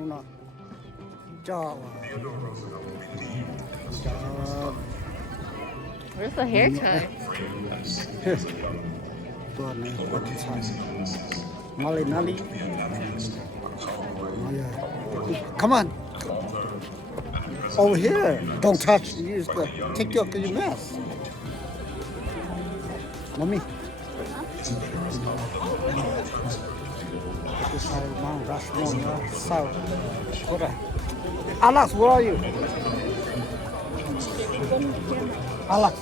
누나 자 Where's the haircut? tua này quật sai Nali Nali come on over here don't touch use the take your mask mommy this is Mount Rushmore south Korea Alex where are you Alex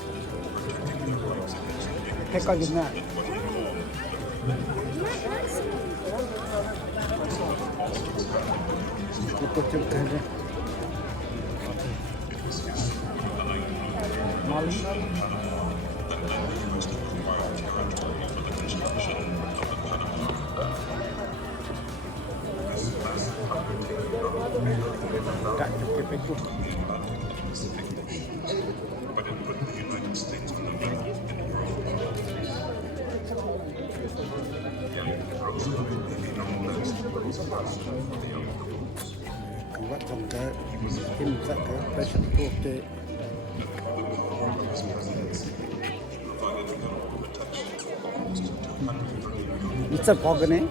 take out your mask Put your hand in. Molly. Got to keep it good. What from that? Him that the pressure to the It's a Pogane.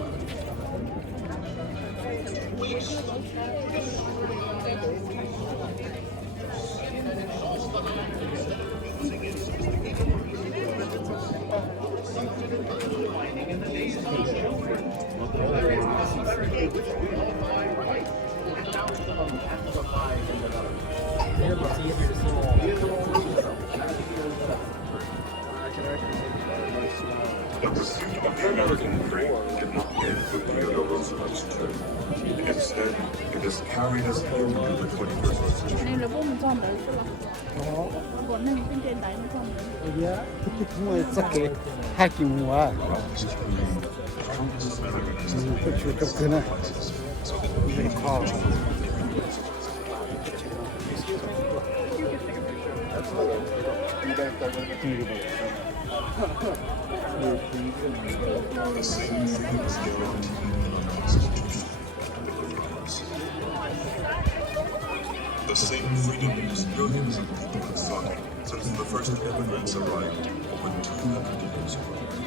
The pursuit of the American dream did not end with Theodore Roosevelt's trip. Instead, it has carried us into the 21st century. 你老公唔裝女是吧？我那你跟电台没装女。 Yeah, it's okay. Hacking more. Put you to dinner. They call. The same freedom is guaranteed in our Constitution and in the laws. The same freedoms billions of people have sought since the first immigrants arrived over 200 years ago.